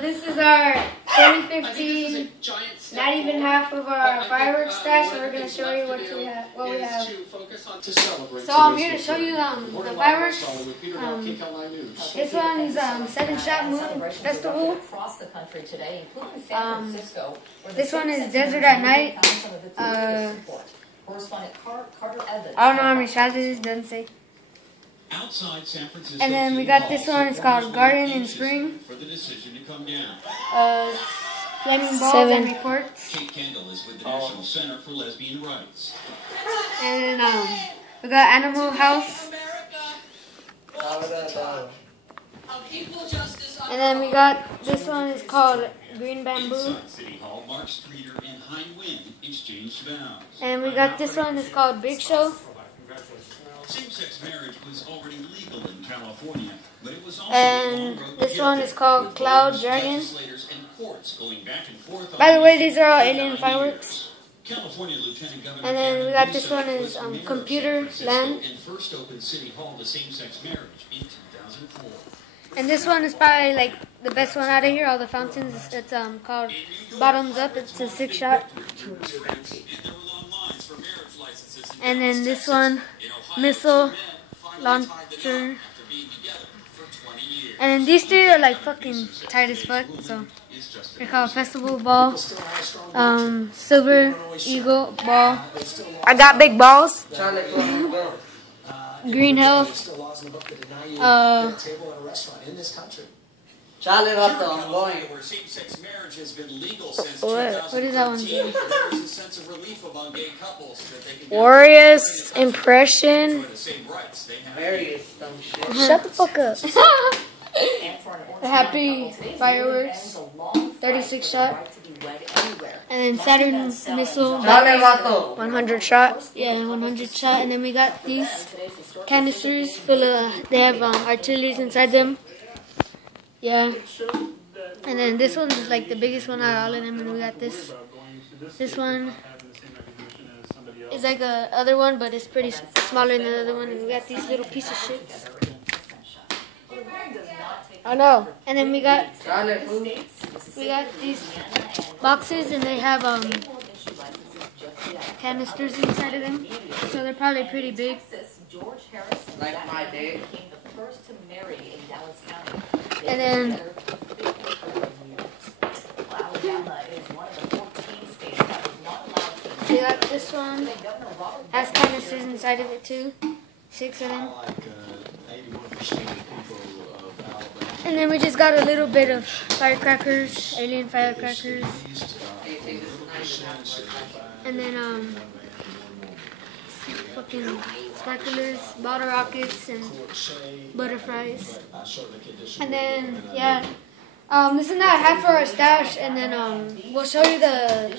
This is our 2015, not even half of our fireworks stash, so we're going to show you what we have. So I'm here to show you the fireworks. This one's 7-Shot Moon Festival. This one is Desert at Night. I don't know how many shots it is, doesn't say. And then we got this one, it's called Garden in Spring. Flaming balls and reports. And then we got Animal House. And then we got this one, is called Green Bamboo. And we got this one, is called Big Show. Same-sex marriage was already legal in California, but it was also and this one is called Cloud Dragon. By the way, these are all alien fireworks. And then we got this one is Computer Land. And this one is probably like the best one out of here, all the fountains. It's called Bottoms Up. It's a 6-shot. And then this one, Missile Launcher. And then these three are like fucking tight as fuck, so they're called Festival Ball, Silver Eagle Ball. I got big balls. Green Health. Charlie Vato, I'm going. What is that one doing? Warriors Impression. Shut the fuck up. Happy Fireworks, 36-shot. And then Saturn Missile, 100-shot. Yeah, 100-shot. And then we got these canisters full of, they have artilleries inside them. Yeah. And then this one is like the biggest one out of all of them. And we got this. This one is like the other one, but it's pretty smaller than the other one. And we got these little piece of shits. Oh no! And then we got these boxes, and they have canisters inside of them, so they're probably pretty big. Like my day. And then we got this one, has canisters inside of it too, 6 of them. And then we just got a little bit of firecrackers, alien firecrackers. And then fucking sparklers, bottle rockets, and butterflies. And then yeah, this is not half of our stash. And then we'll show you the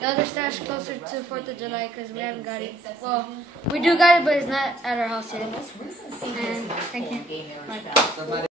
other stash closer to 4th of July because we haven't got it. Well, we do got it, but it's not at our house yet. And thank you. Bye.